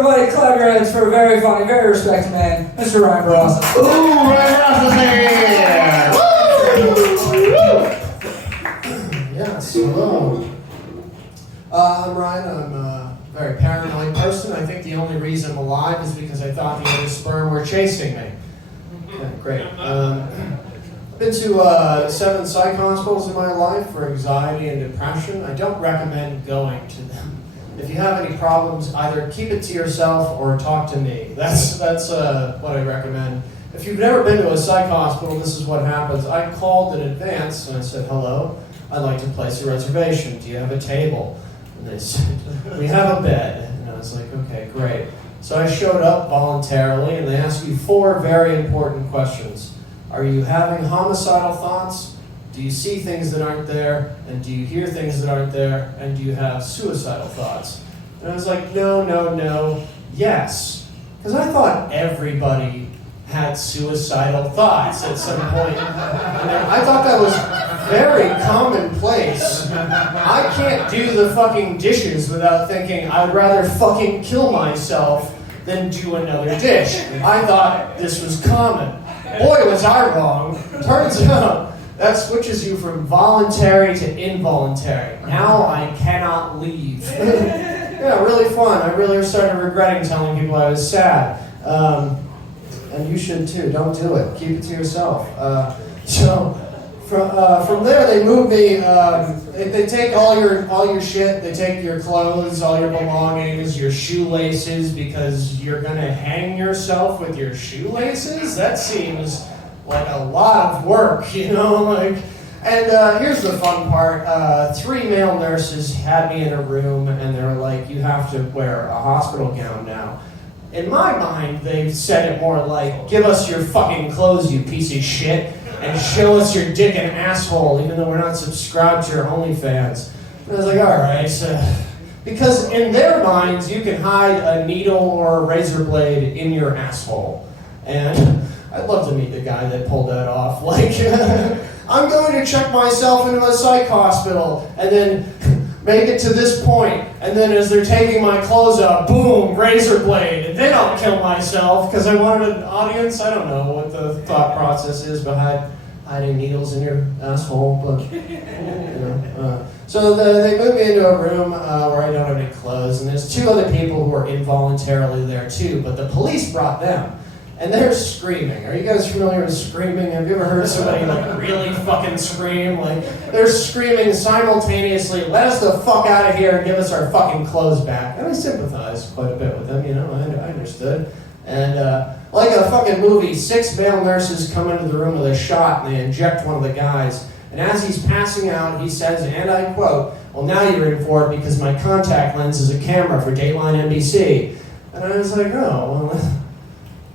Everybody clap your hands for a very funny, very respected man, Mr. Ryan Ross. Ooh, Ryan Ross is here! Woo! Yes, hello. I'm Ryan. I'm a very paranoid person. I think the only reason I'm alive is because I thought the other sperm were chasing me. Okay, great. I've been to 7 psych hospitals in my life for anxiety and depression. I don't recommend going to them. If you have any problems, either keep it to yourself or talk to me. That's what I recommend. If you've never been to a psych hospital, this is what happens. I called in advance and I said, hello, I'd like to place a reservation. Do you have a table? And they said, we have a bed. And I was like, okay, great. So I showed up voluntarily and they asked you 4 very important questions. Are you having homicidal thoughts? Do you see things that aren't there? And do you hear things that aren't there? And do you have suicidal thoughts? And I was like, no, yes. Because I thought everybody had suicidal thoughts at some point. And I thought that was very commonplace. I can't do the fucking dishes without thinking I'd rather fucking kill myself than do another dish. I thought this was common. Boy, was I wrong. Turns out, that switches you from voluntary to involuntary. Now I cannot leave. Yeah, really fun. I really started regretting telling people I was sad. And you should too. Don't do it. Keep it to yourself. So from there, they move me. They take all your shit. They take your clothes, all your belongings, your shoelaces, because you're gonna hang yourself with your shoelaces. That seems like a lot of work, you know, and here's the fun part. 3 male nurses had me in a room and they were like, you have to wear a hospital gown now. In my mind, they said it more like, give us your fucking clothes, you piece of shit, and show us your dick and asshole, even though we're not subscribed to your OnlyFans. And I was like, all right, because in their minds, you can hide a needle or a razor blade in your asshole. And I'd love to meet the guy that pulled that off. Like, I'm going to check myself into a psych hospital, and then make it to this point, and then as they're taking my clothes off, boom, razor blade, and then I'll kill myself because I wanted an audience. I don't know what the thought process is behind hiding needles in your asshole, but So they moved me into a room where I don't have any clothes, and there's 2 other people who are involuntarily there too, but the police brought them. And they're screaming. Are you guys familiar with screaming? Have you ever heard somebody like really fucking scream? Like they're screaming simultaneously, let us the fuck out of here and give us our fucking clothes back. And I sympathized quite a bit with them, you know, I understood. And like a fucking movie, 6 male nurses come into the room with a shot and they inject one of the guys. And as he's passing out, he says, and I quote, well, now you're in for it because my contact lens is a camera for Dateline NBC. And I was like, oh, well,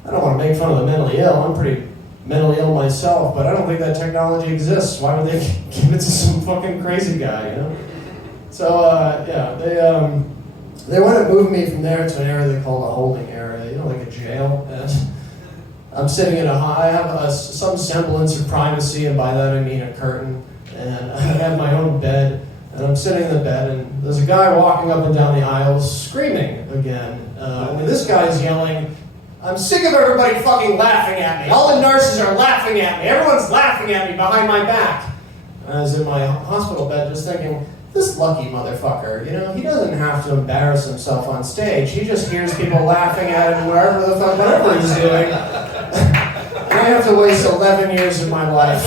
I don't want to make fun of the mentally ill. I'm pretty mentally ill myself, but I don't think that technology exists. Why would they give it to some fucking crazy guy, you know? So, yeah, they want to move me from there to an area they call a holding area, you know, like a jail. And I'm sitting in I have some semblance of privacy, and by that I mean a curtain, and I have my own bed, and I'm sitting in the bed, and there's a guy walking up and down the aisles screaming again. And this guy's yelling, I'm sick of everybody fucking laughing at me. All the nurses are laughing at me. Everyone's laughing at me behind my back. I was in my hospital bed just thinking, this lucky motherfucker, you know, he doesn't have to embarrass himself on stage. He just hears people laughing at him wherever the fuck, whatever he's doing. And I have to waste 11 years of my life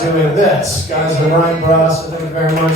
doing this. Guys, the Ryan Ross, thank you very much.